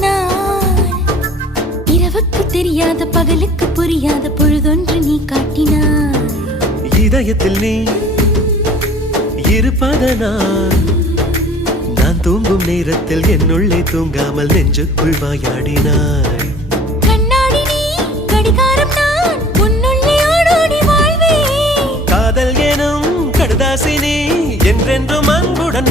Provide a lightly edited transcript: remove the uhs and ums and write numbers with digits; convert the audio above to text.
நான் இரவுக்கு தெரியாத பகலுக்கு புரியாத பொழுதொன்று நீ காட்டினாய். இதயத்தில் நீ இருப்பதனால் நான் தூங்கும் நேரத்தில் என்னுள்ளே தூங்காமல் நெஞ்சுக்குள் வாயாடினாய். கண்ணாடி நீ கடிகாரம் நான் உன்னுள்ளே ஓடோடி வாழ்வே. காதல் எனும் கடுதாசி நீ என்றென்றும் அன்புடன்